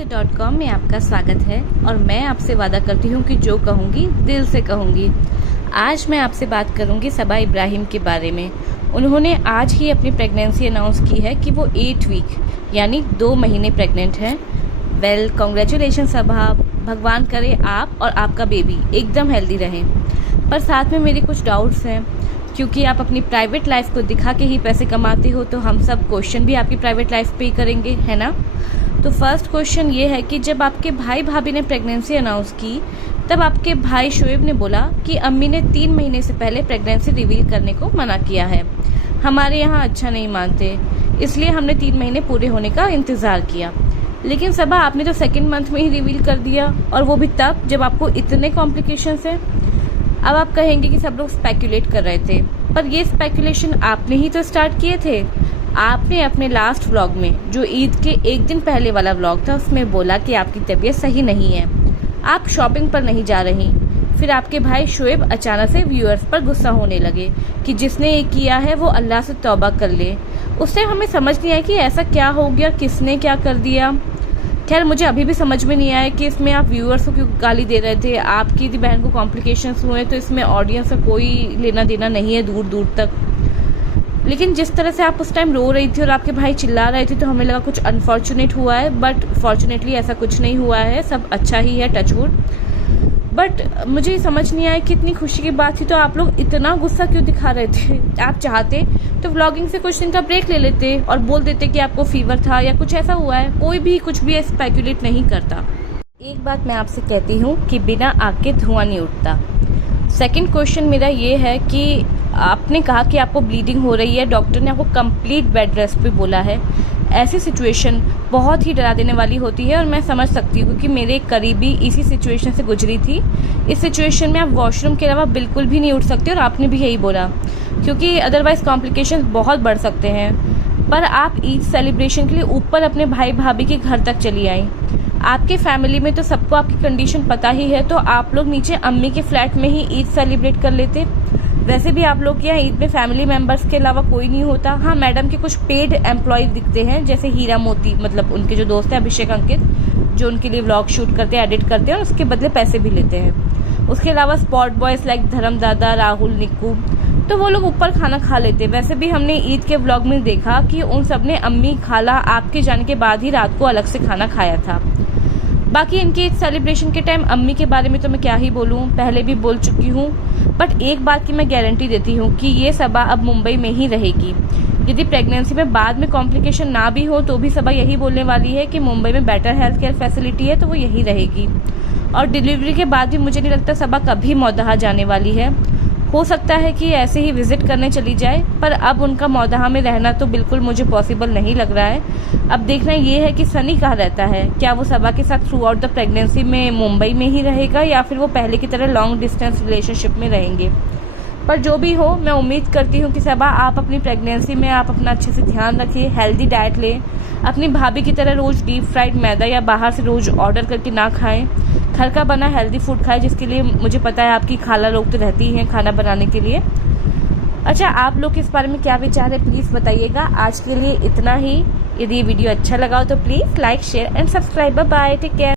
से.com में आपका स्वागत है और मैं आपसे वादा करती हूँ कि जो कहूँगी दिल से कहूँगी। आज मैं आपसे बात करूँगी सबा इब्राहिम के बारे में। उन्होंने आज ही अपनी प्रेगनेंसी अनाउंस की है कि वो 8 वीक यानी 2 महीने प्रेग्नेंट हैं। वेल कॉन्ग्रेचुलेशन सबा, भगवान करे आप और आपका बेबी एकदम हेल्दी रहें। पर साथ में मेरे कुछ डाउट्स हैं, क्योंकि आप अपनी प्राइवेट लाइफ को दिखा के ही पैसे कमाते हो, तो हम सब क्वेश्चन भी आपकी प्राइवेट लाइफ पे ही करेंगे, है ना। तो फर्स्ट क्वेश्चन ये है कि जब आपके भाई भाभी ने प्रेगनेंसी अनाउंस की, तब आपके भाई शोएब ने बोला कि अम्मी ने 3 महीने से पहले प्रेगनेंसी रिवील करने को मना किया है। हमारे यहाँ अच्छा नहीं मानते, इसलिए हमने 3 महीने पूरे होने का इंतज़ार किया। लेकिन सबा, आपने तो 2nd मंथ में ही रिवील कर दिया, और वो भी तब जब आपको इतने कॉम्प्लिकेशंस हैं। अब आप कहेंगे कि सब लोग स्पेकुलेट कर रहे थे, पर ये स्पेकुलेशन आपने ही तो स्टार्ट किए थे। आपने अपने लास्ट व्लॉग में, जो ईद के एक दिन पहले वाला व्लॉग था, उसमें बोला कि आपकी तबीयत सही नहीं है, आप शॉपिंग पर नहीं जा रही। फिर आपके भाई शोएब अचानक से व्यूअर्स पर गुस्सा होने लगे कि जिसने ये किया है वो अल्लाह से तौबा कर ले। उससे हमें समझ नहीं आया कि ऐसा क्या हो गया, किसने क्या कर दिया। खैर, मुझे अभी भी समझ में नहीं आया कि इसमें आप व्यूअर्स को क्यों गाली दे रहे थे। आपकी यदि बहन को कॉम्प्लिकेशंस हुए तो इसमें ऑडियंस से कोई लेना देना नहीं है दूर दूर तक। लेकिन जिस तरह से आप उस टाइम रो रही थी और आपके भाई चिल्ला रहे थे, तो हमें लगा कुछ अनफॉर्चुनेट हुआ है, बट फॉर्चुनेटली ऐसा कुछ नहीं हुआ है, सब अच्छा ही है, टचवुड। बट मुझे समझ नहीं आया कि इतनी खुशी की बात थी तो आप लोग इतना गुस्सा क्यों दिखा रहे थे। आप चाहते तो व्लॉगिंग से कुछ दिन का ब्रेक ले लेते और बोल देते कि आपको फीवर था या कुछ ऐसा हुआ है। कोई भी कुछ भी स्पेकुलेट नहीं करता। एक बात मैं आपसे कहती हूँ कि बिना आग के धुआं नहीं उठता। सेकंड क्वेश्चन मेरा ये है कि आपने कहा कि आपको ब्लीडिंग हो रही है, डॉक्टर ने आपको कंप्लीट बेड रेस्ट पे बोला है। ऐसी सिचुएशन बहुत ही डरा देने वाली होती है, और मैं समझ सकती हूँ कि मेरे एक करीबी इसी सिचुएशन से गुजरी थी। इस सिचुएशन में आप वॉशरूम के अलावा बिल्कुल भी नहीं उठ सकते, और आपने भी यही बोला, क्योंकि अदरवाइज कॉम्प्लिकेशंस बहुत बढ़ सकते हैं। पर आप ईद सेलिब्रेशन के लिए ऊपर अपने भाई भाभी के घर तक चली आई। आपके फैमिली में तो सबको आपकी कंडीशन पता ही है, तो आप लोग नीचे अम्मी के फ्लैट में ही ईद सेलिब्रेट कर लेते। वैसे भी आप लोग के यहाँ ईद में फैमिली मेंबर्स के अलावा कोई नहीं होता। हाँ, मैडम के कुछ पेड एम्प्लॉय दिखते हैं, जैसे हीरा मोती, मतलब उनके जो दोस्त हैं अभिषेक अंकित, जो उनके लिए व्लॉग शूट करते हैं, एडिट करते हैं और उसके बदले पैसे भी लेते हैं। उसके अलावा स्पॉट बॉयज लाइक धर्म दादा, राहुल, निक्कू, तो वो लोग ऊपर खाना खा लेते। वैसे भी हमने ईद के व्लॉग में देखा कि उन सब ने अम्मी, खाला आपके जाने के बाद ही रात को अलग से खाना खाया था। बाकी इनके सेलिब्रेशन के टाइम अम्मी के बारे में तो मैं क्या ही बोलूँ, पहले भी बोल चुकी हूँ। बट एक बात की मैं गारंटी देती हूँ कि ये सबा अब मुंबई में ही रहेगी। यदि प्रेगनेंसी में बाद में कॉम्प्लिकेशन ना भी हो तो भी सबा यही बोलने वाली है कि मुंबई में बेटर हेल्थ केयर फैसिलिटी है, तो वो यही रहेगी। और डिलीवरी के बाद भी मुझे नहीं लगता सबा कभी मौदहा जाने वाली है। हो सकता है कि ऐसे ही विजिट करने चली जाए, पर अब उनका मौदहा में रहना तो बिल्कुल मुझे पॉसिबल नहीं लग रहा है। अब देखना ये है कि सनी कहाँ रहता है। क्या वो सबा के साथ थ्रू आउट द प्रेगनेंसी में मुंबई में ही रहेगा, या फिर वो पहले की तरह लॉन्ग डिस्टेंस रिलेशनशिप में रहेंगे। पर जो भी हो, मैं उम्मीद करती हूँ कि सबा, आप अपनी प्रेगनेंसी में आप अपना अच्छे से ध्यान रखिए, हेल्दी डाइट लें, अपनी भाभी की तरह रोज़ डीप फ्राइड मैदा या बाहर से रोज़ ऑर्डर करके ना खाएं, घर का बना हेल्दी फूड खाएं, जिसके लिए मुझे पता है आपकी खाला लोग तो रहती हैं खाना बनाने के लिए। अच्छा, आप लोग इस बारे में क्या विचार है प्लीज़ बताइएगा। आज के लिए इतना ही। यदि ये वीडियो अच्छा लगा हो तो please like, share and subscribe. Bye, take care.